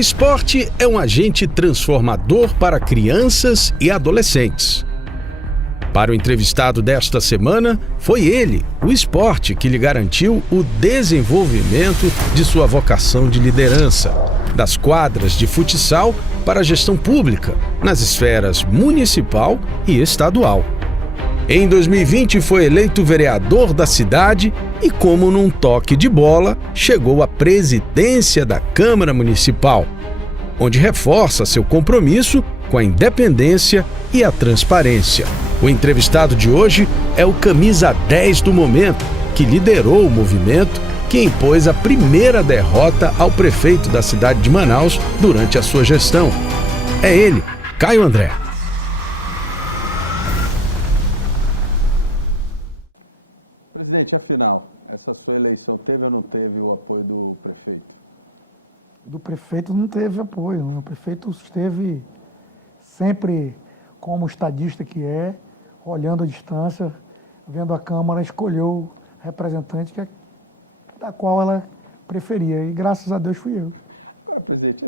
esporte é um agente transformador para crianças e adolescentes. Para o entrevistado desta semana, foi ele, o esporte, que lhe garantiu o desenvolvimento de sua vocação de liderança, das quadras de futsal para a gestão pública, nas esferas municipal e estadual. Em 2020 foi eleito vereador da cidade e, como num toque de bola, chegou à presidência da Câmara Municipal, onde reforça seu compromisso com a independência e a transparência. O entrevistado de hoje é o camisa 10 do momento, que liderou o movimento que impôs a primeira derrota ao prefeito da cidade de Manaus durante a sua gestão. É ele, Caio André. Presidente, afinal, essa sua eleição teve ou não teve o apoio do prefeito? Do prefeito não teve apoio. O prefeito esteve sempre como estadista que é, olhando a distância, vendo a Câmara, escolheu o representante da qual ela preferia. E graças a Deus fui eu. Agora, presidente,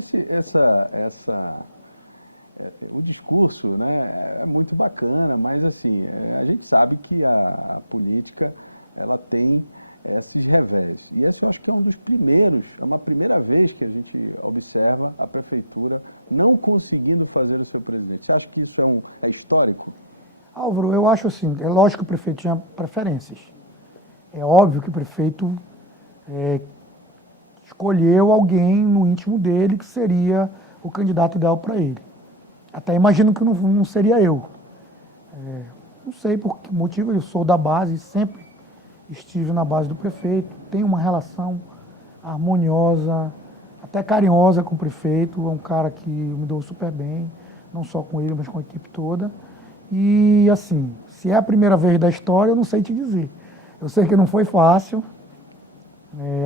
o discurso, né, é muito bacana, mas assim, a gente sabe que a política ela tem esses revés. E esse eu acho que é um dos primeiros, é uma primeira vez que a gente observa a prefeitura não conseguindo fazer o seu presidente. Você acha que isso é histórico? Álvaro, eu acho assim, é lógico que o prefeito tinha preferências. É óbvio que o prefeito escolheu alguém no íntimo dele que seria o candidato ideal para ele. Até imagino que não seria eu. Não sei por que motivo, eu sou da base, sempre estive na base do prefeito, tenho uma relação harmoniosa, até carinhosa com o prefeito, é um cara que me deu super bem, não só com ele, mas com a equipe toda. E assim, se é a primeira vez da história, eu não sei te dizer. Eu sei que não foi fácil,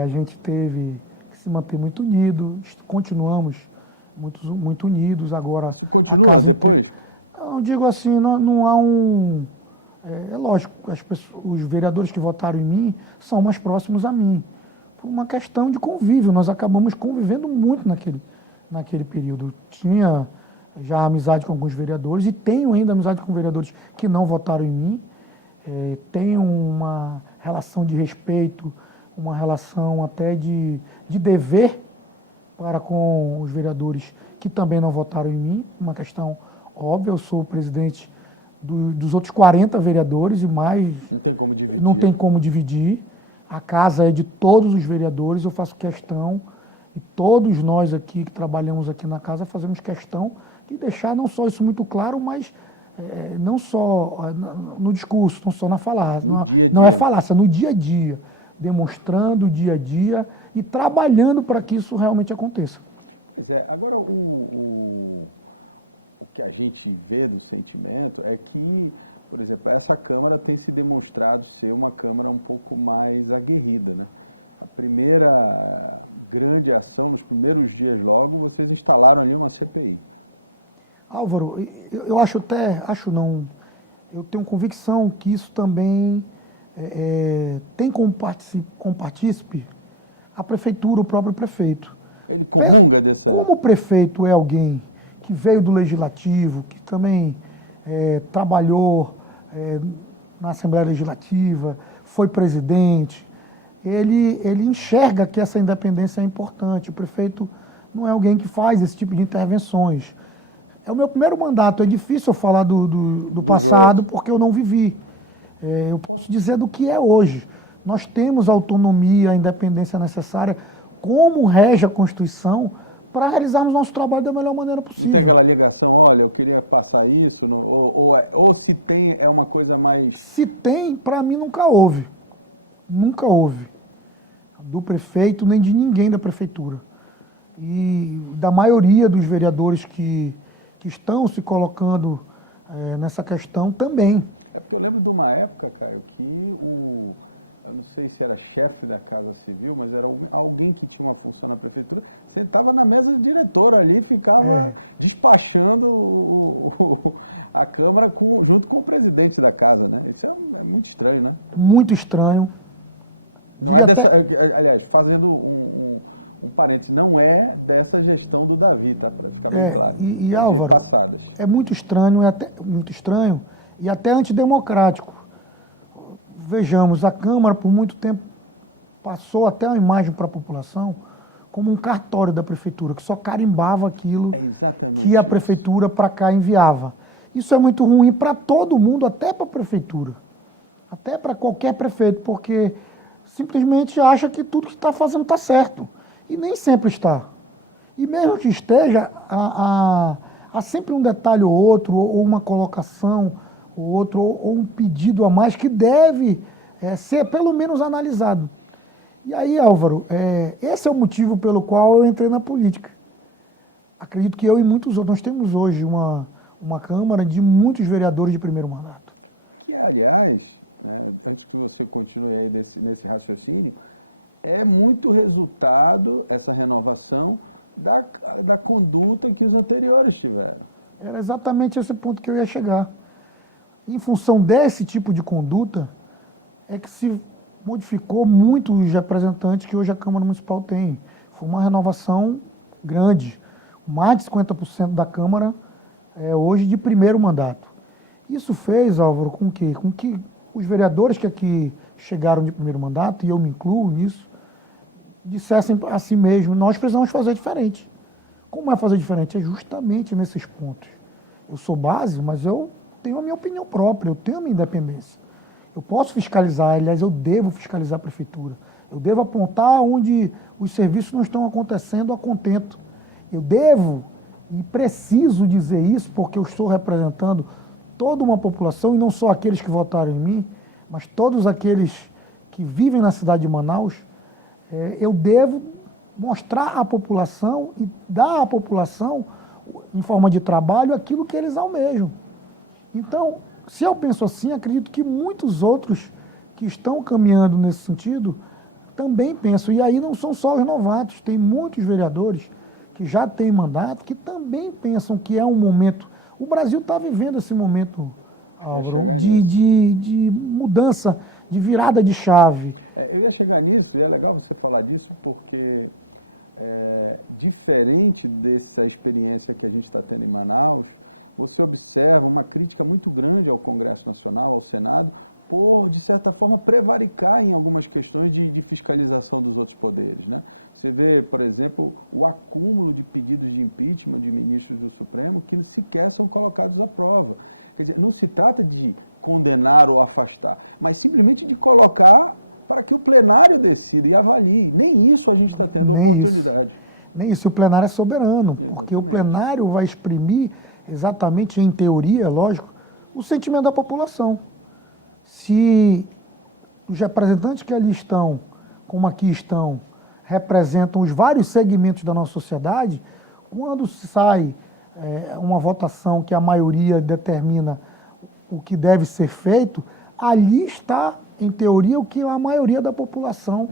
a gente teve que se manter muito unido, continuamos muito unidos agora. Isso continua depois? Eu digo assim, não há um... É lógico, os vereadores que votaram em mim são mais próximos a mim. Por uma questão de convívio, nós acabamos convivendo muito naquele período. Tinha já amizade com alguns vereadores e tenho ainda amizade com vereadores que não votaram em mim. Tenho uma relação de respeito, uma relação até de dever para com os vereadores que também não votaram em mim. Uma questão óbvia, eu sou o presidente dos outros 40 vereadores e mais... Não tem como dividir. Não tem como dividir. A casa é de todos os vereadores, eu faço questão, e todos nós aqui que trabalhamos aqui na casa fazemos questão de deixar não só isso muito claro, mas não só no discurso, não só na falácia. No dia a dia. Não é falácia, no dia a dia. Demonstrando o dia a dia e trabalhando para que isso realmente aconteça. Pois é, agora o que a gente vê do sentimento é que, por exemplo, essa Câmara tem se demonstrado ser uma Câmara um pouco mais aguerrida, né? A primeira grande ação, nos primeiros dias logo, vocês instalaram ali uma CPI. Álvaro, eu eu tenho convicção que isso também tem como partícipe a prefeitura, o próprio prefeito. Ele comunga dessa... Como o prefeito é alguém que veio do Legislativo, que também trabalhou na Assembleia Legislativa, foi presidente, ele enxerga que essa independência é importante. O prefeito não é alguém que faz esse tipo de intervenções. É o meu primeiro mandato, é difícil eu falar do passado porque eu não vivi. Eu posso dizer do que é hoje. Nós temos a autonomia, a independência necessária, como rege a Constituição, para realizarmos nosso trabalho da melhor maneira possível. Não tem aquela ligação, olha, eu queria passar isso, ou se tem, é uma coisa mais... Se tem, para mim nunca houve. Nunca houve. Do prefeito, nem de ninguém da prefeitura. E da maioria dos vereadores que estão se colocando nessa questão também. É porque eu lembro de uma época, Caio, que eu não sei se era chefe da Casa Civil, mas era alguém que tinha uma função na prefeitura, sentava na mesa diretora ali, ficava despachando a Câmara junto com o presidente da casa, né? Isso é muito estranho, né? Muito estranho. Não é dessa... Aliás, fazendo um parênteses, não é dessa gestão do Davi, tá? Para ficar bem claro. E, é Álvaro, de passadas. É muito estranho, e até antidemocrático. Vejamos, a Câmara por muito tempo passou até uma imagem para a população como um cartório da prefeitura, que só carimbava aquilo que a prefeitura para cá enviava. Isso é muito ruim para todo mundo, até para a prefeitura, até para qualquer prefeito, porque simplesmente acha que tudo que está fazendo está certo. E nem sempre está. E mesmo que esteja, há sempre um detalhe ou outro, ou uma colocação ou outro, ou um pedido a mais que deve ser pelo menos analisado. E aí, Álvaro, esse é o motivo pelo qual eu entrei na política. Acredito que eu e muitos outros, nós temos hoje uma Câmara de muitos vereadores de primeiro mandato. Que, aliás, antes que você continue aí nesse raciocínio, é muito resultado, essa renovação, da conduta que os anteriores tiveram. Era exatamente esse ponto que eu ia chegar. Em função desse tipo de conduta, é que se modificou muito os representantes que hoje a Câmara Municipal tem. Foi uma renovação grande. Mais de 50% da Câmara é hoje de primeiro mandato. Isso fez, Álvaro, com que os vereadores que aqui chegaram de primeiro mandato, e eu me incluo nisso, dissessem a si mesmo, nós precisamos fazer diferente. Como é fazer diferente? É justamente nesses pontos. Eu sou base, mas eu tenho a minha opinião própria, eu tenho a minha independência. Eu posso fiscalizar, aliás, eu devo fiscalizar a prefeitura. Eu devo apontar onde os serviços não estão acontecendo a contento. Eu devo e preciso dizer isso porque eu estou representando toda uma população, e não só aqueles que votaram em mim, mas todos aqueles que vivem na cidade de Manaus. Eu devo mostrar à população e dar à população, em forma de trabalho, aquilo que eles almejam. Então, se eu penso assim, acredito que muitos outros que estão caminhando nesse sentido também pensam. E aí não são só os novatos, tem muitos vereadores que já têm mandato, que também pensam que é um momento... O Brasil está vivendo esse momento, Álvaro, de mudança, de virada de chave. Eu ia chegar nisso, e é legal você falar disso, porque diferente dessa experiência que a gente está tendo em Manaus, você observa uma crítica muito grande ao Congresso Nacional, ao Senado, por, de certa forma, prevaricar em algumas questões de fiscalização dos outros poderes, né? Você vê, por exemplo, o acúmulo de pedidos de impeachment de ministros do Supremo que sequer são colocados à prova. Quer dizer, não se trata de condenar ou afastar, mas simplesmente de colocar para que o plenário decida e avalie. Nem isso a gente está tendo oportunidade. Nem isso, o plenário é soberano, porque o plenário vai exprimir exatamente, em teoria, lógico, o sentimento da população. Se os representantes que ali estão, como aqui estão, representam os vários segmentos da nossa sociedade, quando sai uma votação que a maioria determina o que deve ser feito, ali está, em teoria, o que a maioria da população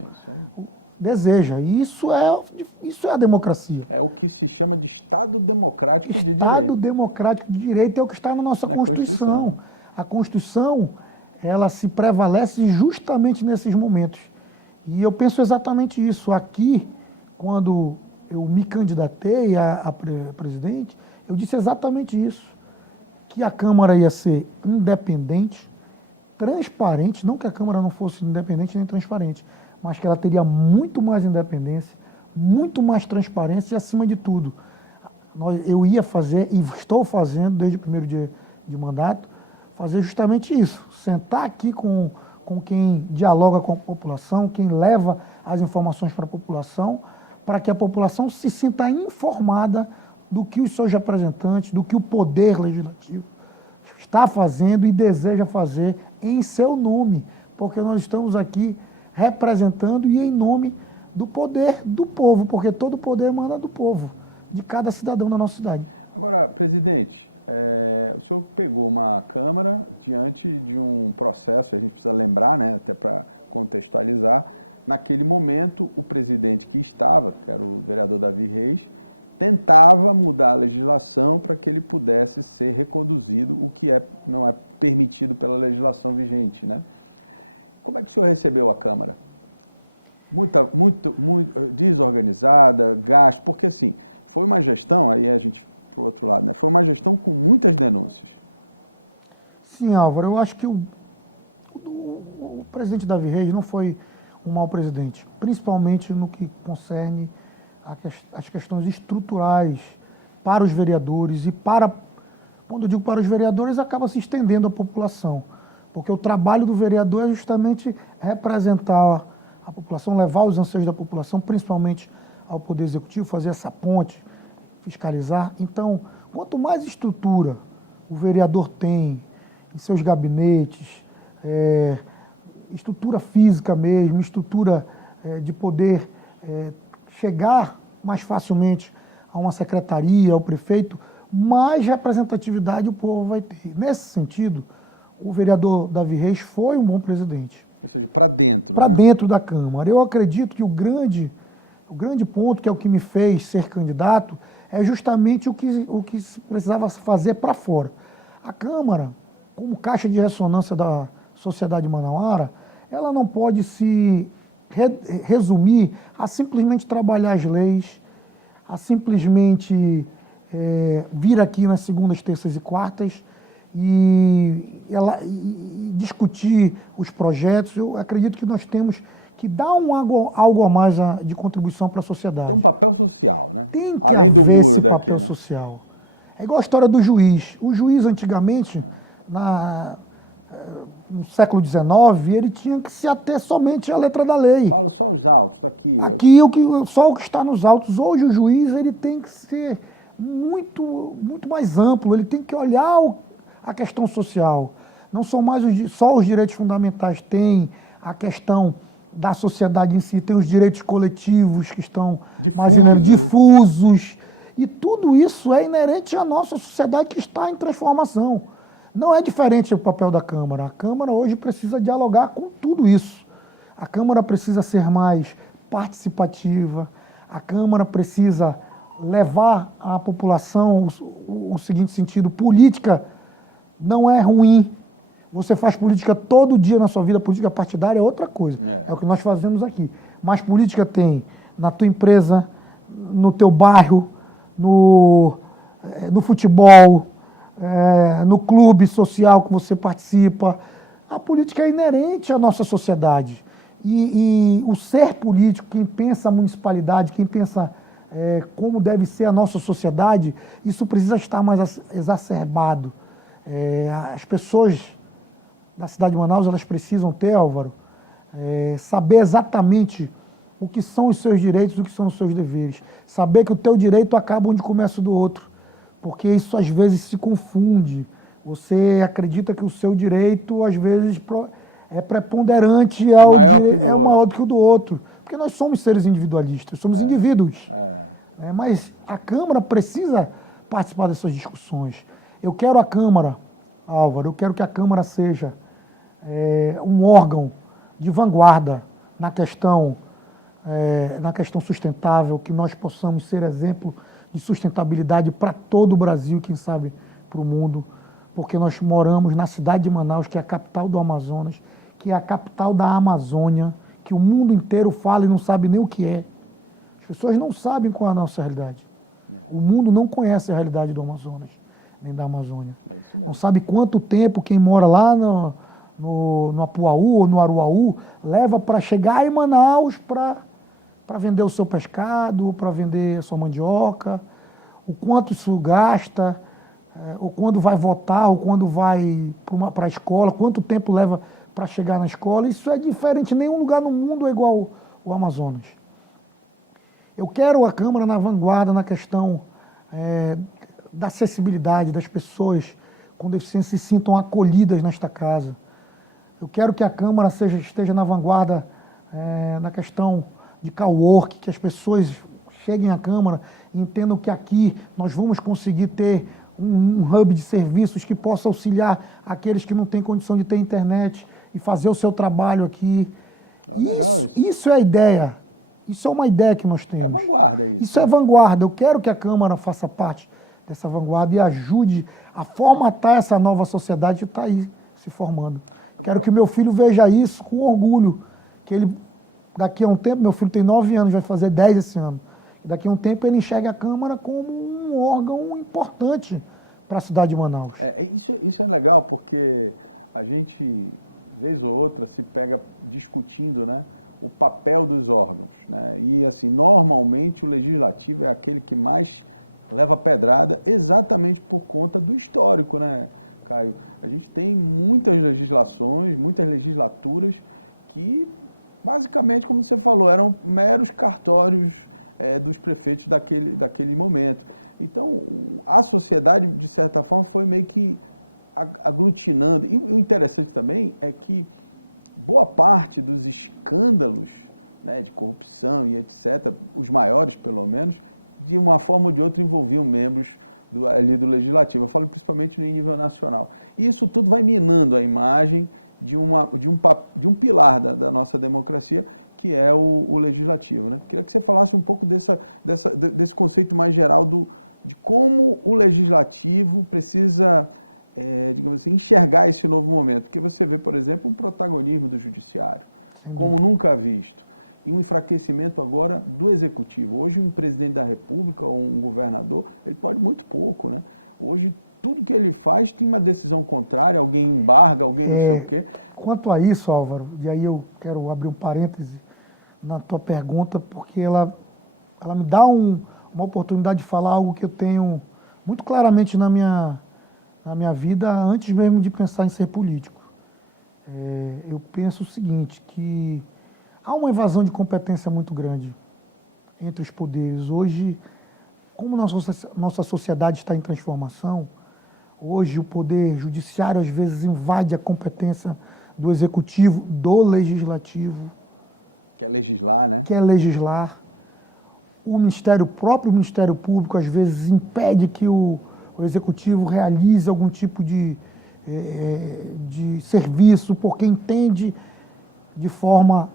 deseja. E isso é a democracia. É o que se chama de Estado Democrático de Direito. Estado Democrático de Direito é o que está na nossa Constituição. A Constituição, ela se prevalece justamente nesses momentos. E eu penso exatamente isso. Aqui, quando eu me candidatei a presidente, eu disse exatamente isso. Que a Câmara ia ser independente, transparente, não que a Câmara não fosse independente nem transparente, mas que ela teria muito mais independência, muito mais transparência e, acima de tudo, eu ia fazer, e estou fazendo desde o primeiro dia de mandato, fazer justamente isso, sentar aqui com quem dialoga com a população, quem leva as informações para a população, para que a população se sinta informada do que os seus representantes, do que o Poder Legislativo está fazendo e deseja fazer em seu nome, porque nós estamos aqui representando e em nome do poder do povo, porque todo poder emana do povo, de cada cidadão da nossa cidade. Agora, presidente, o senhor pegou uma Câmara diante de um processo, a gente precisa lembrar, né, até para contextualizar, naquele momento o presidente que estava, que era o vereador Davi Reis, tentava mudar a legislação para que ele pudesse ser reconduzido, o que não é permitido pela legislação vigente, né? Como é que o senhor recebeu a Câmara? muito desorganizada, gasto, porque assim, foi uma gestão, aí a gente, para o outro lado, né? Foi uma gestão com muitas denúncias. Sim, Álvaro, eu acho que o presidente Davi Reis não foi um mau presidente, principalmente no que concerne as questões estruturais para os vereadores e quando eu digo para os vereadores, acaba se estendendo à população, porque o trabalho do vereador é justamente representar a população, levar os anseios da população, principalmente ao Poder Executivo, fazer essa ponte, fiscalizar. Então, quanto mais estrutura o vereador tem em seus gabinetes, estrutura física mesmo, estrutura de poder chegar mais facilmente a uma secretaria, ao prefeito, mais representatividade o povo vai ter. Nesse sentido, o vereador Davi Reis foi um bom presidente. Ou seja, para dentro, Para né? dentro da Câmara. Eu acredito que o grande ponto, que é o que me fez ser candidato, é justamente o que se precisava fazer para fora. A Câmara, como caixa de ressonância da sociedade manauara, ela não pode se resumir a simplesmente trabalhar as leis, a simplesmente vir aqui nas segundas, terças e quartas e discutir os projetos. Eu acredito que nós temos que dar algo a mais de contribuição para a sociedade. Tem um papel social, né? Tem que além do haver muro esse daqui, papel né? social. É igual a história do juiz. O juiz, antigamente, no século XIX, ele tinha que se ater somente à letra da lei. Falo só os autos, tá aqui. Aqui, só o que está nos autos. Hoje, o juiz ele tem que ser muito mais amplo, ele tem que olhar a questão social. Não são mais só os direitos fundamentais, tem a questão da sociedade em si, tem os direitos coletivos que estão difusos. E tudo isso é inerente à nossa sociedade que está em transformação. Não é diferente o papel da Câmara. A Câmara hoje precisa dialogar com tudo isso. A Câmara precisa ser mais participativa, a Câmara precisa levar à população o seguinte sentido: política não é ruim. Você faz política todo dia na sua vida, política partidária é outra coisa. É o que nós fazemos aqui. Mas política tem na tua empresa, no teu bairro, no futebol, no clube social que você participa. A política é inerente à nossa sociedade. E o ser político, quem pensa a municipalidade, quem pensa como deve ser a nossa sociedade, isso precisa estar mais exacerbado. As pessoas da cidade de Manaus, elas precisam ter, Álvaro, saber exatamente o que são os seus direitos e o que são os seus deveres. Saber que o teu direito acaba onde começa o do outro, porque isso às vezes se confunde. Você acredita que o seu direito, às vezes, é preponderante, é maior do que o do outro. Porque nós somos seres individualistas, somos indivíduos. Mas a Câmara precisa participar dessas discussões. Eu quero a Câmara, Álvaro, eu quero que a Câmara seja um órgão de vanguarda na questão sustentável, que nós possamos ser exemplo de sustentabilidade para todo o Brasil, quem sabe para o mundo, porque nós moramos na cidade de Manaus, que é a capital do Amazonas, que é a capital da Amazônia, que o mundo inteiro fala e não sabe nem o que é. As pessoas não sabem qual é a nossa realidade. O mundo não conhece a realidade do Amazonas, nem da Amazônia. É isso mesmo. Não sabe quanto tempo quem mora lá no Apuaú ou no Aruaú leva para chegar em Manaus para vender o seu pescado, para vender a sua mandioca, o quanto isso gasta, ou quando vai votar, ou quando vai para a escola, quanto tempo leva para chegar na escola. Isso é diferente, nenhum lugar no mundo é igual o Amazonas. Eu quero a Câmara na vanguarda na questão da acessibilidade, das pessoas com deficiência se sintam acolhidas nesta casa. Eu quero que a Câmara esteja na vanguarda na questão de cowork, que as pessoas cheguem à Câmara e entendam que aqui nós vamos conseguir ter um hub de serviços que possa auxiliar aqueles que não têm condição de ter internet e fazer o seu trabalho aqui. Legal isso. Isso é a ideia. Isso é uma ideia que nós temos. É vanguarda isso. Isso é vanguarda. Eu quero que a Câmara faça parte dessa vanguarda e ajude a formatar essa nova sociedade que está aí se formando. Eu quero que meu filho veja isso com orgulho, que ele daqui a um tempo, meu filho tem 9 anos, vai fazer 10 esse ano. Daqui a um tempo ele enxerga a Câmara como um órgão importante para a cidade de Manaus. Isso é legal, porque a gente, vez ou outra, se pega discutindo, né, o papel dos órgãos, né? E assim, normalmente o legislativo é aquele que mais leva pedrada exatamente por conta do histórico, né, Caio? A gente tem muitas legislações, muitas legislaturas que, basicamente, como você falou, eram meros cartórios dos prefeitos daquele momento. Então, a sociedade, de certa forma, foi meio que aglutinando. E o interessante também é que boa parte dos escândalos, né, de corrupção e etc., os maiores, pelo menos, de uma forma ou de outra envolviam membros ali do Legislativo. Eu falo principalmente no nível nacional. E isso tudo vai minando a imagem de um pilar da nossa democracia, que é o Legislativo, né? Queria que você falasse um pouco desse conceito mais geral de como o Legislativo precisa, digamos assim, enxergar esse novo momento. Porque você vê, por exemplo, um protagonismo do Judiciário, como nunca visto, e um enfraquecimento agora do Executivo. Hoje, um presidente da República ou um governador, ele pode muito pouco, né? Hoje, tudo que ele faz tem uma decisão contrária, alguém embarga, alguém não sei o quê. Quanto a isso, Álvaro, e aí eu quero abrir um parêntese na tua pergunta, porque ela me dá uma oportunidade de falar algo que eu tenho muito claramente na minha vida, antes mesmo de pensar em ser político. Eu penso o seguinte, que há uma evasão de competência muito grande entre os poderes. Hoje, como nossa sociedade está em transformação, hoje o poder judiciário às vezes invade a competência do executivo, do legislativo. Quer legislar, né? Quer legislar. O próprio Ministério Público às vezes impede que o executivo realize algum tipo de serviço, porque entende de forma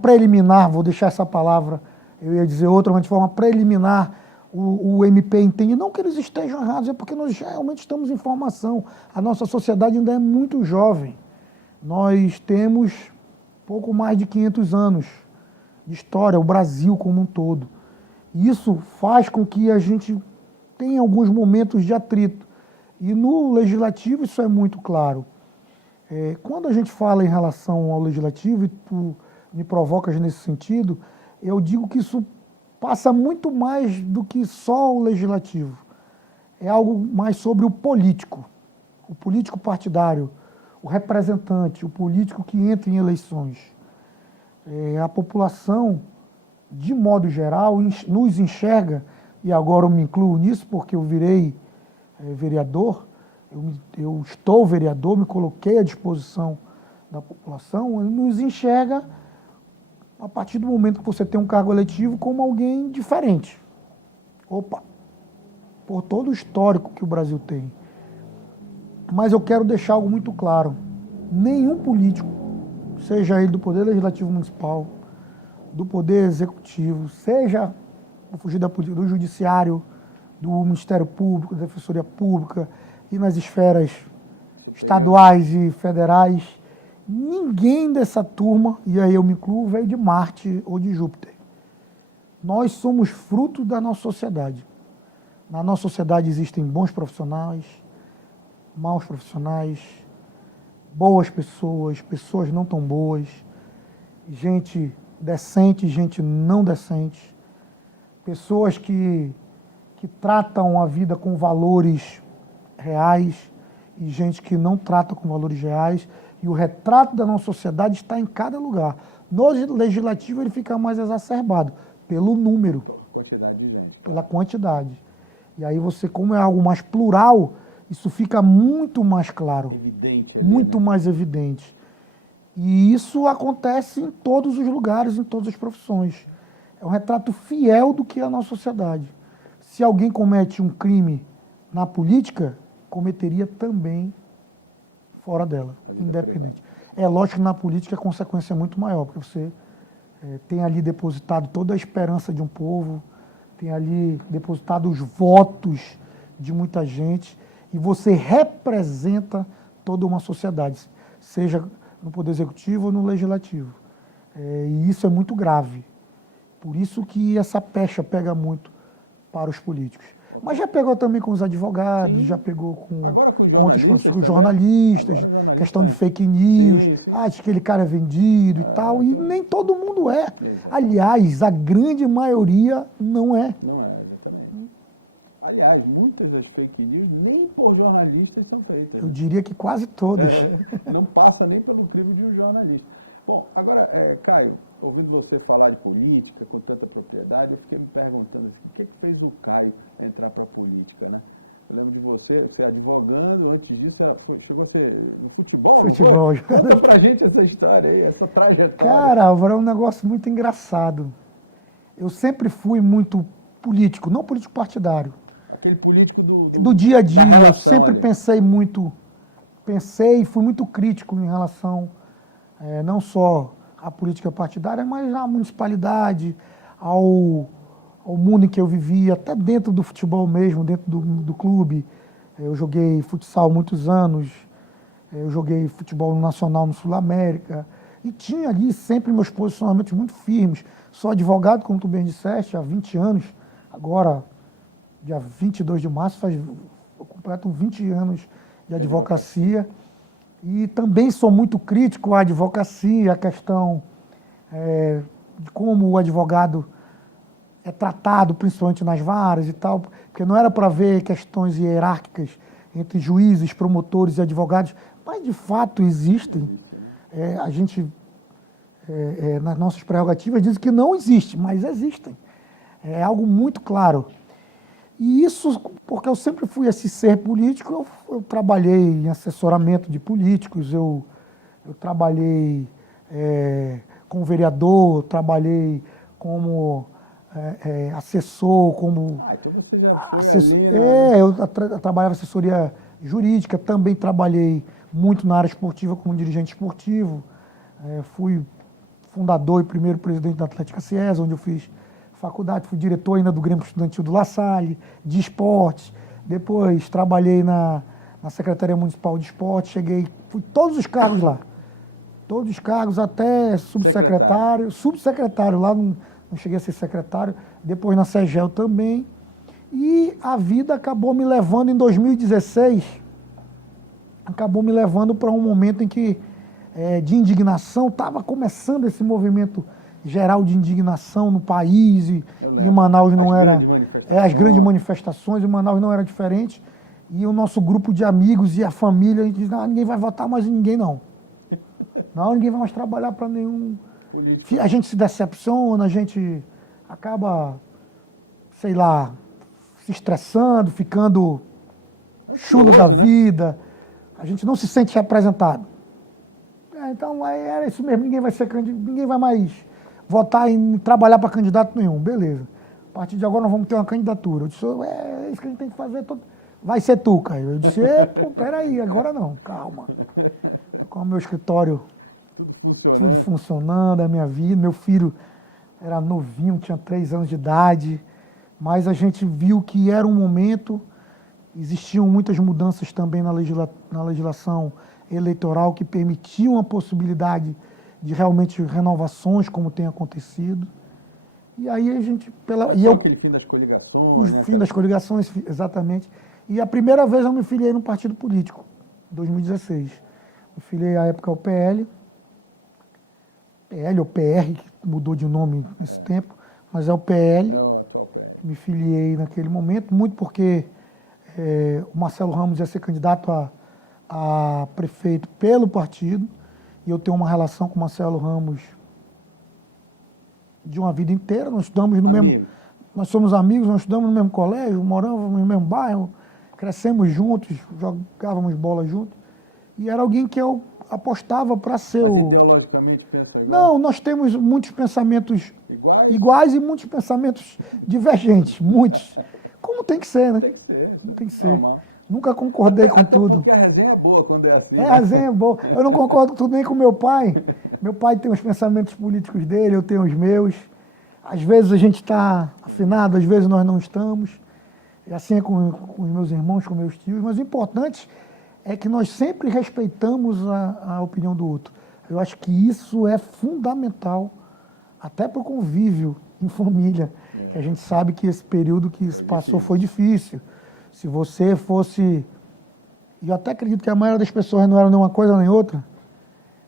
preliminar, vou deixar essa palavra, eu ia dizer outra, mas de forma preliminar, o MP entende, não que eles estejam errados, é porque nós realmente estamos em formação. A nossa sociedade ainda é muito jovem. Nós temos pouco mais de 500 anos de história, o Brasil como um todo. Isso faz com que a gente tenha alguns momentos de atrito. E no Legislativo isso é muito claro. Quando a gente fala em relação ao Legislativo, e tu me provocas nesse sentido, eu digo que isso passa muito mais do que só o Legislativo. É algo mais sobre o político partidário, o representante, o político que entra em eleições. A população, de modo geral, nos enxerga, e agora eu me incluo nisso porque eu virei vereador, eu estou vereador, me coloquei à disposição da população, ele nos enxerga a partir do momento que você tem um cargo eletivo como alguém diferente. Opa! Por todo o histórico que o Brasil tem. Mas eu quero deixar algo muito claro. Nenhum político, seja ele do Poder Legislativo Municipal, do Poder Executivo, seja, vou fugir da política, do Judiciário, do Ministério Público, da Defensoria Pública e nas esferas estaduais e federais, ninguém dessa turma, e aí eu me incluo, veio de Marte ou de Júpiter. Nós somos fruto da nossa sociedade. Na nossa sociedade existem bons profissionais, maus profissionais, boas pessoas, pessoas não tão boas, gente decente, gente não decente, pessoas que tratam a vida com valores reais e gente que não trata com valores reais. E o retrato da nossa sociedade está em cada lugar. No Legislativo ele fica mais exacerbado pelo número. Por quantidade de gente, claro. Pela quantidade. E aí você, como é algo mais plural, isso fica muito mais claro. Evidente ali, muito né? mais evidente. E isso acontece em todos os lugares, em todas as profissões. É um retrato fiel do que é a nossa sociedade. Se alguém comete um crime na política, cometeria também fora dela. A vida privada. É lógico que na política a consequência é muito maior, porque você tem ali depositado toda a esperança de um povo, tem ali depositado os votos de muita gente, e você representa toda uma sociedade, seja no Poder Executivo ou no Legislativo. E isso é muito grave. Por isso que essa pecha pega muito para os políticos. Mas já pegou também com os advogados, Sim. já pegou com... Agora com jornalistas com também? jornalistas, Agora jornalista questão de é. fake news, Sim. acho que aquele cara é vendido e tal, então- e nem todo mundo é. Exatamente. Aliás, a grande maioria não é. Não é, exatamente. Aliás, muitas das fake news nem por jornalistas são feitas. Eu Né? diria que quase todas. Não passa nem pelo crivo de um jornalista. Bom, agora, Caio, ouvindo você falar de política com tanta propriedade, eu fiquei me perguntando assim, o que fez o Caio entrar para a política, né? Eu lembro de você advogando, antes disso chegou a ser no futebol, não foi? Conta pra gente essa história aí, essa trajetória. Cara, Álvaro, é um negócio muito engraçado. Eu sempre fui muito político, não político partidário. Aquele político do dia a dia. da relação ali. Pensei e fui muito crítico em relação não só à política partidária, mas à municipalidade, ao mundo em que eu vivia, até dentro do futebol mesmo, dentro do clube. Eu joguei futsal muitos anos, eu joguei futebol nacional no Sul-América, e tinha ali sempre meus posicionamentos muito firmes. Sou advogado, como tu bem disseste, há 20 anos, agora, dia 22 de março, eu completo 20 anos de advocacia. E também sou muito crítico à advocacia, à questão de como o advogado é tratado, principalmente nas varas e tal, porque não era para ver questões hierárquicas entre juízes, promotores e advogados, mas de fato existem. Existe, né? A gente, nas nossas prerrogativas, diz que não existe, mas existem. É algo muito claro. E isso, porque eu sempre fui esse ser político, eu trabalhei em assessoramento de políticos, eu trabalhei como vereador, trabalhei como assessor, como... então você já foi ali, né? Eu trabalhava assessoria jurídica, também trabalhei muito na área esportiva como dirigente esportivo, fui fundador e primeiro presidente da Atlética Ciesa, onde eu fiz faculdade, fui diretor ainda do Grêmio Estudantil do La Salle, de esportes, depois trabalhei na Secretaria Municipal de Esportes, fui todos os cargos lá, todos os cargos até subsecretário lá, não cheguei a ser secretário, depois na SEGEL também, e a vida acabou me levando em 2016, para um momento em que, de indignação, estava começando esse movimento geral de indignação no país, e em Manaus não era... Grandes manifestações. As grandes manifestações, em Manaus não era diferente, e o nosso grupo de amigos e a família diz, ninguém vai votar mais em ninguém, não. Não, ninguém vai mais trabalhar para nenhum... político. A gente se decepciona, a gente acaba, sei lá, se estressando, ficando ansioso, né? Vida. A gente não se sente representado. Então, era isso mesmo, ninguém vai mais votar em trabalhar para candidato nenhum, beleza. A partir de agora nós vamos ter uma candidatura. Eu disse, é isso que a gente tem que fazer. Vai ser tu, Caio. Eu disse, peraí, agora não, calma. Com o meu escritório... Tudo funcionando. Tudo funcionando, a minha vida. Meu filho era novinho, tinha 3 anos de idade, mas a gente viu que era um momento, existiam muitas mudanças também na legislação eleitoral que permitiam a possibilidade de realmente renovações, como tem acontecido. E aí a gente... Foi aquele fim das coligações, né? Fim das coligações, exatamente. E a primeira vez eu me filiei num partido político, em 2016. Me filiei à época ao PL ou PR, que mudou de nome nesse tempo, mas é o PL. É o atual PL. Me filiei naquele momento, muito porque o Marcelo Ramos ia ser candidato a prefeito pelo partido, e eu tenho uma relação com o Marcelo Ramos de uma vida inteira. Nós estudamos no mesmo... Nós somos amigos, nós estudamos no mesmo colégio, moramos no mesmo bairro, crescemos juntos, jogávamos bola juntos, e era alguém que eu apostava para ser... Mas ideologicamente pensam igual? Não, nós temos muitos pensamentos iguais e muitos pensamentos divergentes, muitos. Como tem que ser, né? Tem que ser, isso tem que ser. Normal. Nunca concordei até com tudo. Porque a resenha é boa quando é assim, né? A resenha é boa. Eu não concordo com tudo nem com meu pai. Meu pai tem os pensamentos políticos dele, eu tenho os meus. Às vezes a gente está afinado, às vezes nós não estamos. E assim é com os meus irmãos, com meus tios. Mas o importante é que nós sempre respeitamos a opinião do outro. Eu acho que isso é fundamental, até para o convívio em família. A gente sabe que esse período que se passou foi difícil. Se você fosse... E eu até acredito que a maioria das pessoas não era nem uma coisa nem outra.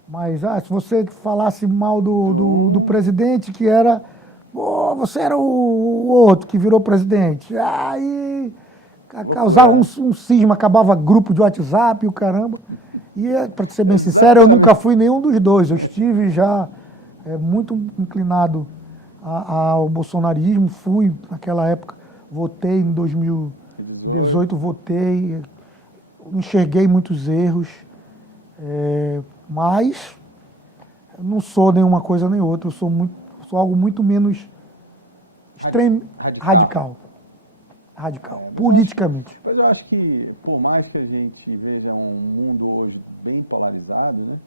Mas se você falasse mal do presidente, que era... Oh, você era o outro que virou presidente. Aí causava um cisma, acabava grupo de WhatsApp e o caramba. E, para ser bem sincero, eu nunca fui nenhum dos dois. Eu estive já muito inclinado ao bolsonarismo. Fui, naquela época, votei em 2018, votei, enxerguei muitos erros. Mas eu não sou nenhuma coisa nem outra. Eu sou algo muito menos radical. Politicamente. Mas eu acho que, por mais que a gente veja um mundo hoje bem polarizado, né,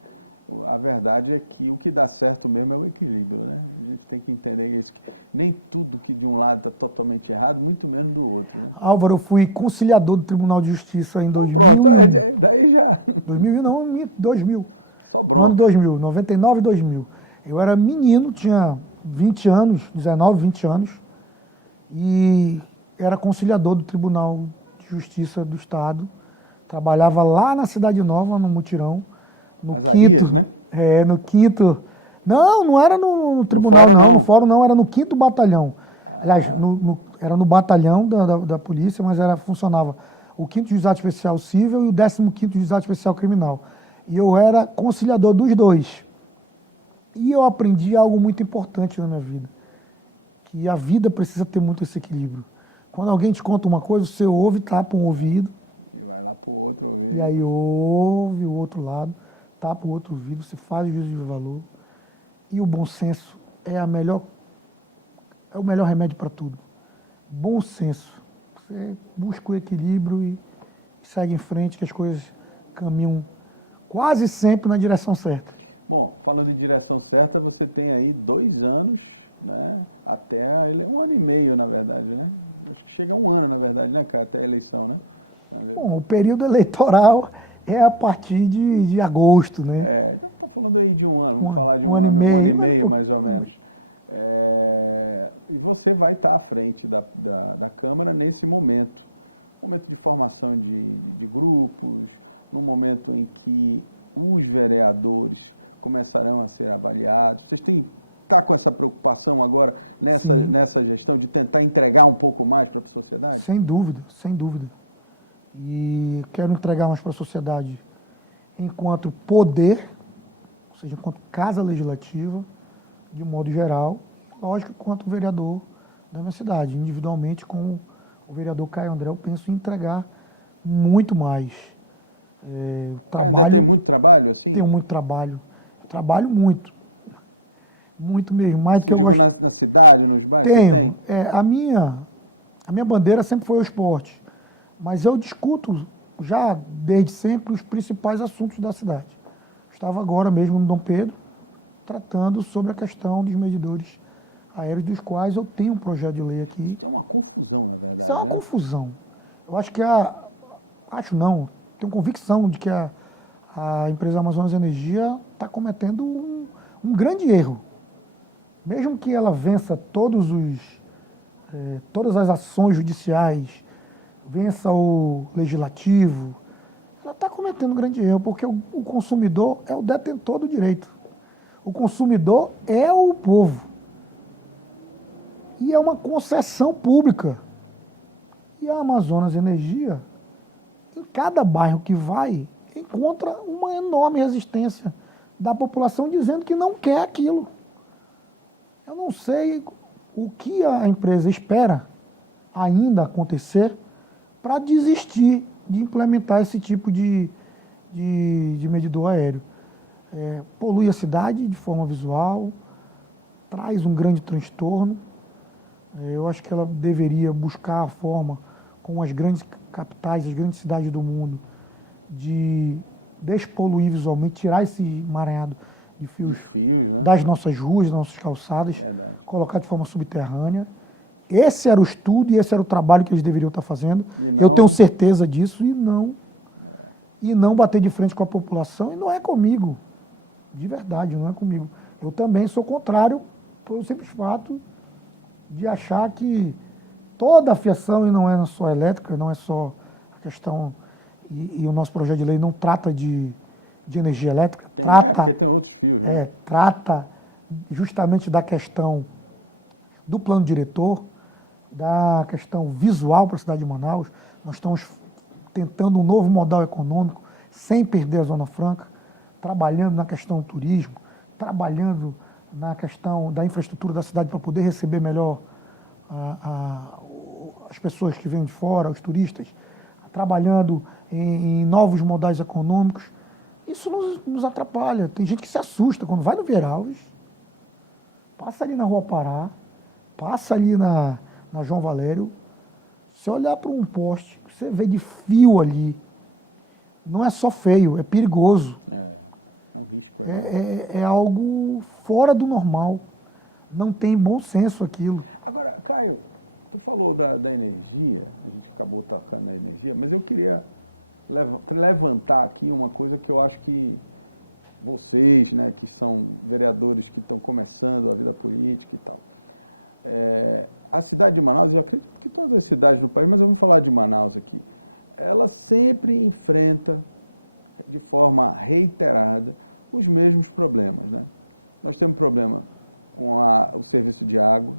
a verdade é que o que dá certo mesmo é o equilíbrio, né? A gente tem que entender isso, que nem tudo que de um lado está totalmente errado, muito menos do outro, né? Álvaro, eu fui conciliador do Tribunal de Justiça em 2000. Pronto, daí já... 2000. Só bronca. 2000, 99 e 2000. Eu era menino, tinha 20 anos, 19, 20 anos, e era conciliador do Tribunal de Justiça do Estado. Trabalhava lá na Cidade Nova, no Mutirão. As Arias, né? No 5º... Não era no tribunal. No fórum, não. No fórum, não, era no 5º Batalhão. Aliás, era no batalhão da polícia, mas funcionava o 5º Juizado Especial Civil e o 15º Juizado Especial Criminal. E eu era conciliador dos dois. E eu aprendi algo muito importante na minha vida, que a vida precisa ter muito esse equilíbrio. Quando alguém te conta uma coisa, você ouve, tapa um ouvido. E vai lá pro outro ouvido. E aí ouve o outro lado, tapa o outro ouvido, se faz juízo de valor. E o bom senso é o melhor remédio para tudo. Bom senso. Você busca o equilíbrio e segue em frente, que as coisas caminham quase sempre na direção certa. Bom, falando em direção certa, você tem aí 2 anos, né? Até 1 ano e meio, na verdade, né? Acho que chega a 1 ano, na verdade, né, cara? Até a eleição, né? Bom, o período eleitoral é a partir de agosto, né? Então tá falando aí de 1 ano, vamos falar de 1 ano e meio, mais ou menos. E você vai estar à frente da Câmara nesse momento de formação de grupos, num momento em que os vereadores começarão a ser avaliados. Vocês tá com essa preocupação agora nessa gestão de tentar entregar um pouco mais para a sociedade? Sem dúvida, sem dúvida. E quero entregar mais para a sociedade enquanto poder, ou seja, enquanto casa legislativa, de modo geral, lógico, enquanto vereador da minha cidade. Individualmente, com o vereador Caio André, eu penso em entregar muito mais. Caio André tem muito trabalho, assim? Tenho muito trabalho. Eu trabalho muito. Muito mesmo. Mais você digo na cidade, nos bairros, você tem? A minha bandeira sempre foi o esporte. Mas eu discuto já desde sempre os principais assuntos da cidade. Estava agora mesmo no Dom Pedro, tratando sobre a questão dos medidores aéreos, dos quais eu tenho um projeto de lei aqui. Isso é uma confusão, na verdade, Isso é uma confusão. Eu acho que tenho convicção de que a empresa Amazonas Energia está cometendo um grande erro. Mesmo que ela vença todas as ações judiciais, vença o legislativo, ela está cometendo um grande erro, porque o consumidor é o detentor do direito. O consumidor é o povo. E é uma concessão pública. E a Amazonas Energia, em cada bairro que vai, encontra uma enorme resistência da população dizendo que não quer aquilo. Eu não sei o que a empresa espera ainda acontecer para desistir de implementar esse tipo de medidor aéreo. Polui a cidade de forma visual, traz um grande transtorno. Eu acho que ela deveria buscar a forma, com as grandes capitais, as grandes cidades do mundo, de despoluir visualmente, tirar esse emaranhado de fios, né? Das nossas ruas, das nossas calçadas, colocar de forma subterrânea. Esse era o estudo e esse era o trabalho que eles deveriam estar fazendo. Eu tenho certeza disso e não bater de frente com a população. E não é comigo. De verdade, não é comigo. Eu também sou contrário pelo simples fato de achar que toda a fiação, e não é só elétrica, não é só a questão, e o nosso projeto de lei não trata de energia elétrica, Porque tem outros fios, né? Trata justamente da questão do plano diretor, da questão visual para a cidade de Manaus. Nós estamos tentando um novo modal econômico, sem perder a Zona Franca, trabalhando na questão do turismo, trabalhando na questão da infraestrutura da cidade para poder receber melhor as pessoas que vêm de fora, os turistas, trabalhando em novos modais econômicos. Isso nos atrapalha. Tem gente que se assusta quando vai no Vieira Alves, passa ali na Rua Pará, passa ali na João Valério, se olhar para um poste, você vê de fio ali, não é só feio, é perigoso. É um risco. É algo fora do normal. Não tem bom senso aquilo. Agora, Caio, tu falou da energia, a gente acabou tocando na energia, mas eu queria levantar aqui uma coisa que eu acho que vocês, né, que são vereadores que estão começando a vida política e tal, a cidade de Manaus, e eu acredito que todas as cidades do país, mas eu vou falar de Manaus aqui, ela sempre enfrenta de forma reiterada os mesmos problemas, né? Nós temos problema com o serviço de água,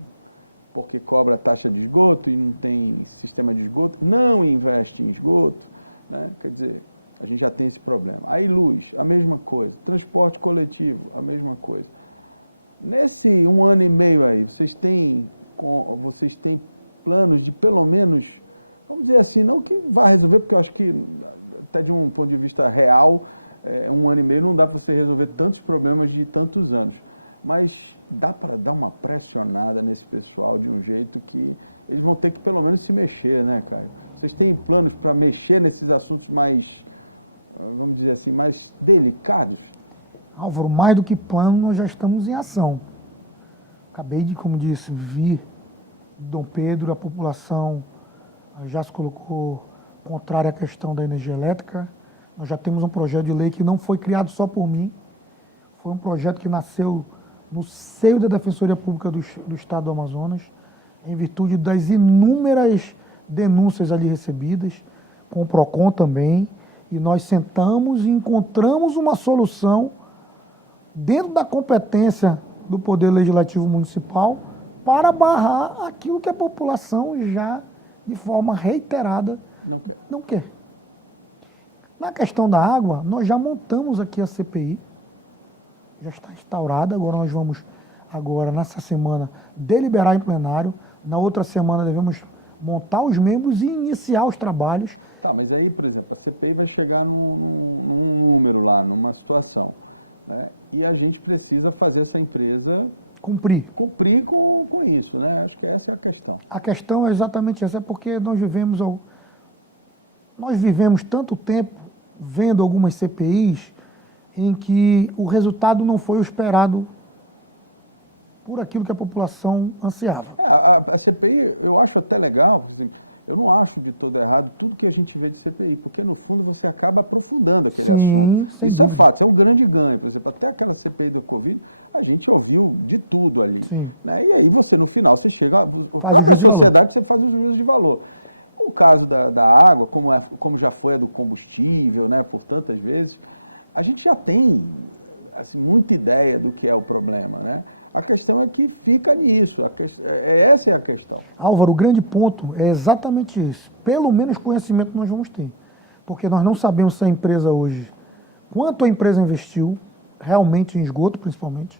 porque cobra taxa de esgoto e não tem sistema de esgoto, não investe em esgoto, né? Quer dizer, a gente já tem esse problema. Aí luz, a mesma coisa. Transporte coletivo, a mesma coisa. Nesse 1 ano e meio aí, vocês têm planos de pelo menos, vamos dizer assim, não que vá resolver, porque eu acho que até de um ponto de vista real, 1 ano e meio não dá para você resolver tantos problemas de tantos anos. Mas dá para dar uma pressionada nesse pessoal de um jeito que eles vão ter que pelo menos se mexer, né, Caio? Vocês têm planos para mexer nesses assuntos mais, vamos dizer assim, mais delicados? Álvaro, mais do que plano, nós já estamos em ação. Acabei de, como disse, vir de Dom Pedro, a população já se colocou contrária à questão da energia elétrica. Nós já temos um projeto de lei que não foi criado só por mim, foi um projeto que nasceu no seio da Defensoria Pública do Estado do Amazonas, em virtude das inúmeras denúncias ali recebidas, com o PROCON também, e nós sentamos e encontramos uma solução dentro da competência do Poder Legislativo Municipal para barrar aquilo que a população já, de forma reiterada, não quer. Na questão da água, nós já montamos aqui a CPI, já está instaurada, agora nós vamos, nessa semana, deliberar em plenário, na outra semana devemos montar os membros e iniciar os trabalhos. Tá, mas aí, por exemplo, a CPI vai chegar num número lá, numa situação, né? E a gente precisa fazer essa empresa cumprir com isso, né? Acho que essa é a questão. A questão é exatamente essa, é porque nós vivemos tanto tempo vendo algumas CPIs em que o resultado não foi o esperado por aquilo que a população ansiava. A CPI, eu acho até legal, porque assim, eu não acho de todo errado tudo que a gente vê de CPI, porque no fundo você acaba aprofundando aquele assunto. Isso é fato, isso é um grande ganho. Por exemplo, até aquela CPI do Covid, a gente ouviu de tudo ali. Né? E aí você, no final, você chega, a própria sociedade, você faz os juízos de valor. O caso da água, como já foi a do combustível, né, por tantas vezes, a gente já tem assim, muita ideia do que é o problema, né? A questão é que fica nisso, essa é a questão. Álvaro, o grande ponto é exatamente isso. Pelo menos conhecimento nós vamos ter. Porque nós não sabemos se a empresa hoje, quanto a empresa investiu, realmente em esgoto principalmente.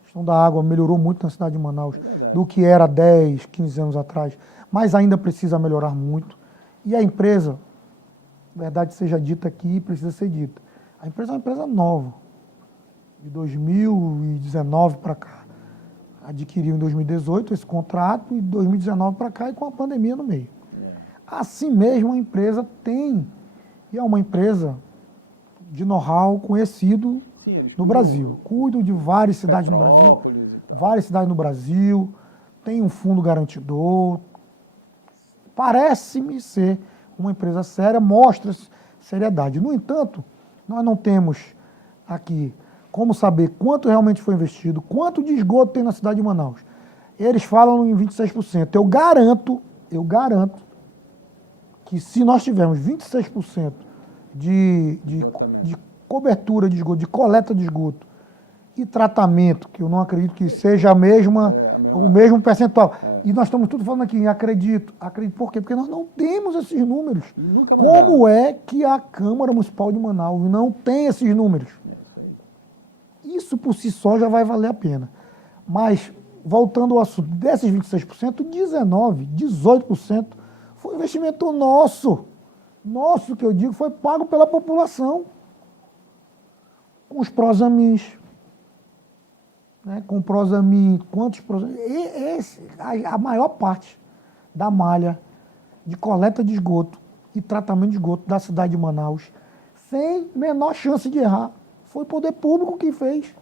A questão da água melhorou muito na cidade de Manaus, do que era 10, 15 anos atrás, mas ainda precisa melhorar muito. E a empresa, verdade seja dita aqui, precisa ser dita. A empresa é uma empresa nova, de 2019 para cá. Adquiriu em 2018 esse contrato, e de 2019 para cá, e com a pandemia no meio. Assim mesmo, a empresa tem, e é uma empresa de know-how conhecido no Brasil. Cuido de várias cidades Petrópolis e tal. Várias cidades no Brasil, tem um fundo garantidor. Parece-me ser uma empresa séria, mostra seriedade. No entanto, nós não temos aqui como saber quanto realmente foi investido, quanto de esgoto tem na cidade de Manaus. Eles falam em 26%. Eu garanto que se nós tivermos 26% de Esgotamento. de cobertura de esgoto, de coleta de esgoto e tratamento, que eu não acredito que seja a mesma- o mesmo percentual. É. E nós estamos tudo falando aqui, acredito. Por quê? Porque nós não temos esses números. E nunca mandaram. Como é que a Câmara Municipal de Manaus não tem esses números? É isso aí. Isso por si só já vai valer a pena. Mas, voltando ao assunto, desses 26%, 18% foi investimento nosso. Nosso, que eu digo, foi pago pela população. Com os Prosamins. Né? Com o Prosamin, quantos Prosamin? A maior parte da malha de coleta de esgoto e tratamento de esgoto da cidade de Manaus, sem menor chance de errar, foi o poder público que fez.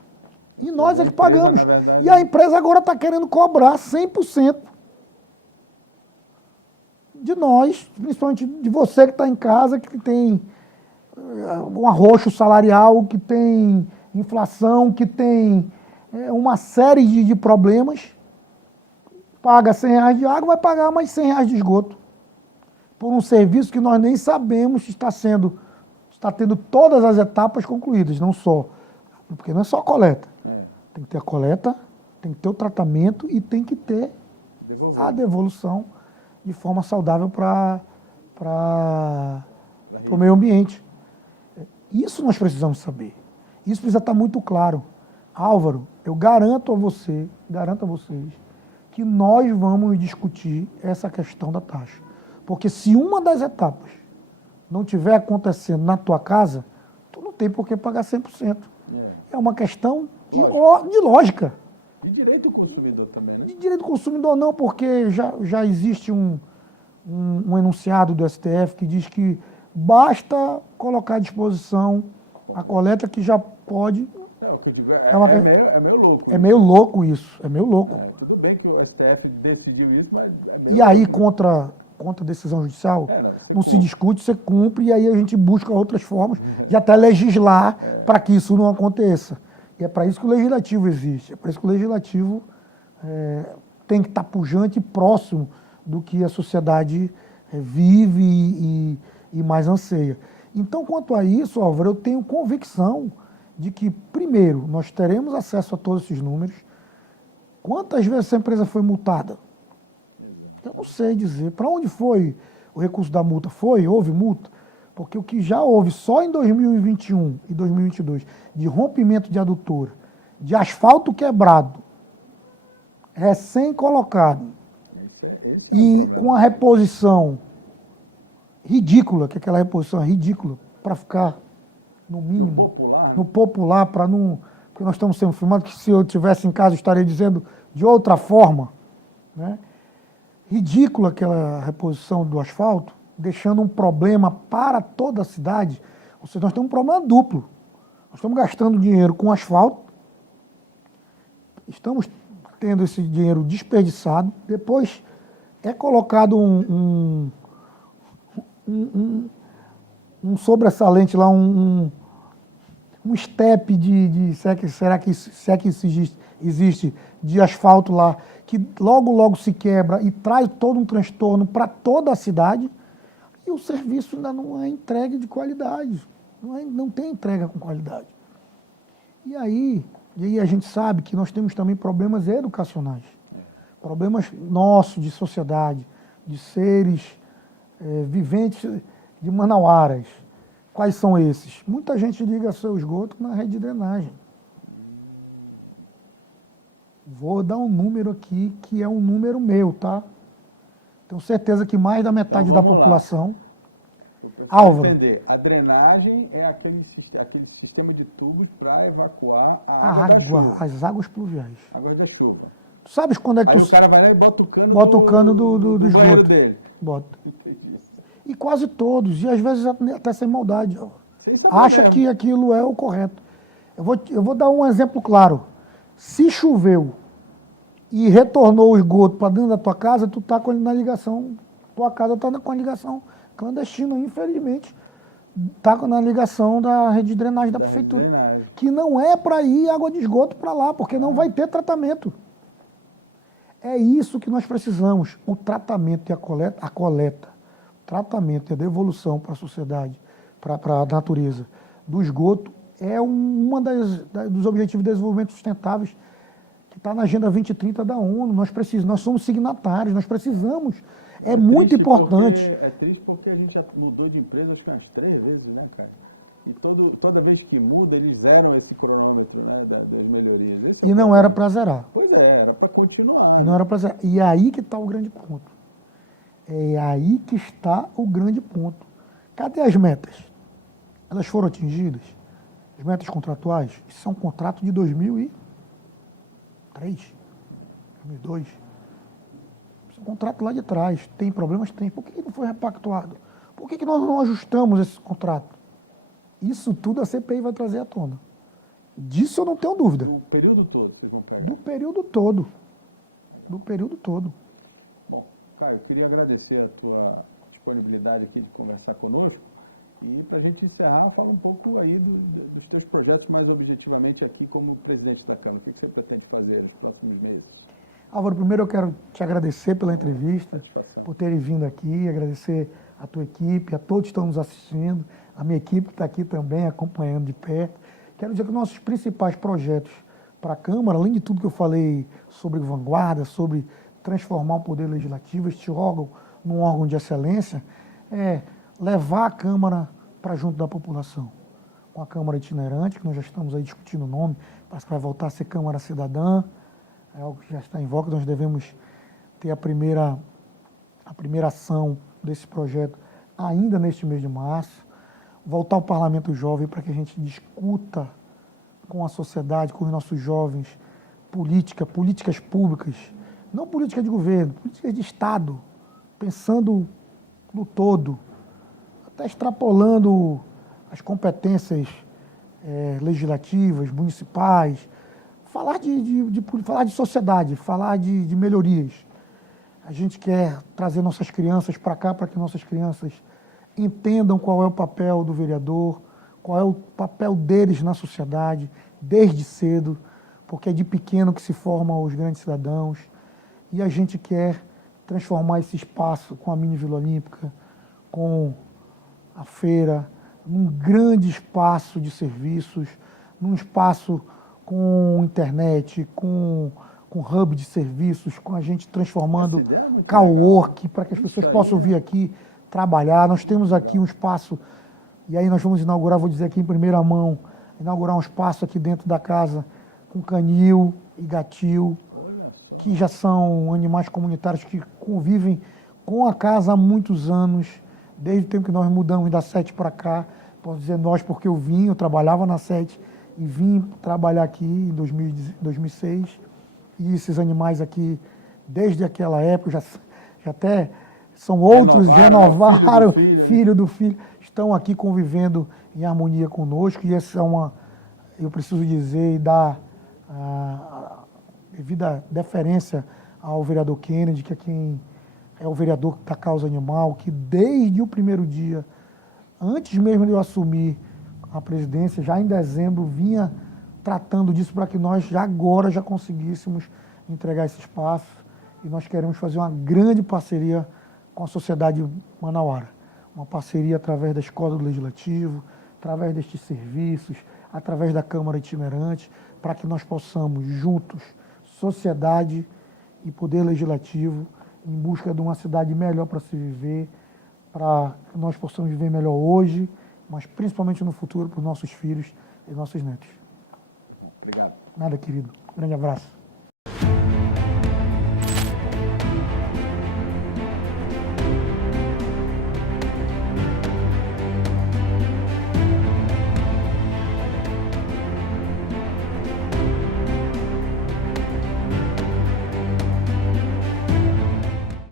Ou E seja, nós a é que empresa, pagamos. na verdade... E a empresa agora está querendo cobrar 100% de nós, principalmente de você que está em casa, que tem um arroxo salarial, que tem inflação, que tem uma série de problemas. Paga R$100 de água, vai pagar mais R$100 de esgoto. Por um serviço que nós nem sabemos se está tendo todas as etapas concluídas, não só. Porque não é só a coleta. Tem que ter a coleta, tem que ter o tratamento e tem que ter a devolução de forma saudável para o meio ambiente. Isso nós precisamos saber. Isso precisa estar muito claro. Álvaro, eu garanto a vocês que nós vamos discutir essa questão da taxa. Porque se uma das etapas não estiver acontecendo na tua casa, tu não tem por que pagar 100%. É uma questão de lógica. De direito do consumidor também, né? De direito do consumidor não, porque já existe um enunciado do STF que diz que basta colocar à disposição a coleta que já pode... É, o que eu digo, é meio louco isso. É meio louco isso, é meio louco. Tudo bem que o STF decidiu isso, mas é meio e louco. E aí, contra a decisão judicial, não se discute, você cumpre, e aí a gente busca outras formas de até legislar para que isso não aconteça. E é para isso que o legislativo existe, é para isso que o legislativo tem que estar pujante e próximo do que a sociedade vive e mais anseia. Então, quanto a isso, Álvaro, eu tenho convicção de que, primeiro, nós teremos acesso a todos esses números. Quantas vezes essa empresa foi multada? Exato. Eu não sei dizer. Para onde foi o recurso da multa? Houve multa? Porque o que já houve só em 2021 e 2022 de rompimento de adutora, de asfalto quebrado, recém-colocado, esse é um problema. Uma reposição ridícula, que aquela reposição é ridícula, para ficar no mínimo. No popular, né? No popular, para não... Porque nós estamos sendo filmados, que se eu estivesse em casa eu estaria dizendo de outra forma, né? Ridícula aquela reposição do asfalto, deixando um problema para toda a cidade. Ou seja, nós temos um problema duplo. Nós estamos gastando dinheiro com asfalto, estamos tendo esse dinheiro desperdiçado, depois é colocado um sobressalente lá, um step se é que existe de asfalto lá, que logo se quebra e traz todo um transtorno para toda a cidade, e o serviço ainda não é entregue de qualidade, não tem entrega com qualidade. E aí a gente sabe que nós temos também problemas educacionais, problemas nossos de sociedade, de seres viventes de manauaras. Quais são esses? Muita gente liga seu esgoto na rede de drenagem. Vou dar um número aqui, que é um número meu, tá? Tenho certeza que mais da metade da população... Para o pessoal entender, a drenagem é aquele sistema de tubos para evacuar a água da chuva. As águas pluviais. Água da chuva. Tu sabes quando é que... Aí o cara vai lá e bota o cano do banheiro dele. Bota. Entendi. E quase todos, e às vezes até sem maldade. Sem saber mesmo. Acha que aquilo é o correto. Eu vou dar um exemplo claro. Se choveu e retornou o esgoto para dentro da tua casa, tu está na ligação, tua casa está com a ligação clandestina, infelizmente. está na ligação da rede de drenagem da Da rede de prefeitura. drenagem. Que não é para ir água de esgoto para lá, porque não vai ter tratamento. É isso que nós precisamos, o tratamento e a coleta, o tratamento e a devolução para a sociedade, para a natureza do esgoto é uma dos objetivos de desenvolvimento sustentáveis que está na Agenda 2030 da ONU. Nós somos signatários, nós precisamos. É muito importante. É triste porque a gente já mudou de empresa acho que umas 3 vezes, né, cara? E toda vez que muda, eles zeram esse cronômetro, né, das melhorias. Esse é o problema. Não era para zerar. Pois é, era para continuar, Não né? era para zerar. E aí que está o grande ponto. É aí que está o grande ponto. Cadê as metas? Elas foram atingidas? As metas contratuais? Isso é um contrato de 2003, 2002. Esse contrato lá de trás. Tem problemas? Tem. Por que não foi repactuado? Por que nós não ajustamos esse contrato? Isso tudo a CPI vai trazer à tona. Disso eu não tenho dúvida. Do período todo vocês vão pegar? Do período todo. Legal. Do período todo. Bom, Caio, eu queria agradecer a tua disponibilidade aqui de conversar conosco e para a gente encerrar, fala um pouco aí dos teus projetos mais objetivamente aqui como presidente da Câmara. O que você pretende fazer nos próximos meses? Álvaro, primeiro eu quero te agradecer pela entrevista. Satisfação. Por terem vindo aqui, agradecer a tua equipe, a todos que estão nos assistindo, a minha equipe que está aqui também acompanhando de perto. Quero dizer que nossos principais projetos para a Câmara, além de tudo que eu falei sobre vanguarda, sobre transformar o Poder Legislativo, este órgão num órgão de excelência, é levar a Câmara para junto da população. Uma Câmara itinerante, que nós já estamos aí discutindo o nome, mas para voltar a ser Câmara Cidadã, é algo que já está em voga, nós devemos ter a primeira ação desse projeto ainda neste mês de março. Voltar ao Parlamento Jovem para que a gente discuta com a sociedade, com os nossos jovens, políticas públicas, não política de governo, política de Estado, pensando no todo, até extrapolando as competências legislativas, municipais, falar de sociedade, falar de melhorias. A gente quer trazer nossas crianças para cá para que nossas crianças entendam qual é o papel do vereador, qual é o papel deles na sociedade, desde cedo, porque é de pequeno que se formam os grandes cidadãos. E a gente quer transformar esse espaço com a Mini Vila Olímpica, com a feira, num grande espaço de serviços, num espaço com internet, com hub de serviços, com a gente transformando essa ideia é muito cowork, para que as Isso pessoas aí possam vir aqui trabalhar. Nós temos legal. aqui um espaço, e aí nós vamos inaugurar, vou dizer aqui em primeira mão, inaugurar um espaço aqui dentro da casa com canil e gatil, Olha só. que já são animais comunitários que convivem com a casa há muitos anos, desde o tempo que nós mudamos da Sete para cá. Posso dizer nós porque eu trabalhava na Sete e vim trabalhar aqui em 2006. E esses animais aqui, desde aquela época, já até são outros. Renovaram, né? O filho do filho ali. Filho do filho, estão aqui convivendo em harmonia conosco. E essa é eu preciso dizer e dar devida deferência ao vereador Kennedy, que é quem é o vereador da causa animal, que desde o primeiro dia, antes mesmo de eu assumir a presidência, já em dezembro, vinha tratando disso para que nós agora já conseguíssemos entregar esse espaço. E nós queremos fazer uma grande parceria com a sociedade manauara. Uma parceria através da Escola do Legislativo, através destes serviços, através da Câmara Itinerante, para que nós possamos, juntos, sociedade e Poder Legislativo, em busca de uma cidade melhor para se viver, para que nós possamos viver melhor hoje, mas principalmente no futuro para os nossos filhos e nossos netos. Tá bom, obrigado. Nada, querido. Um grande abraço.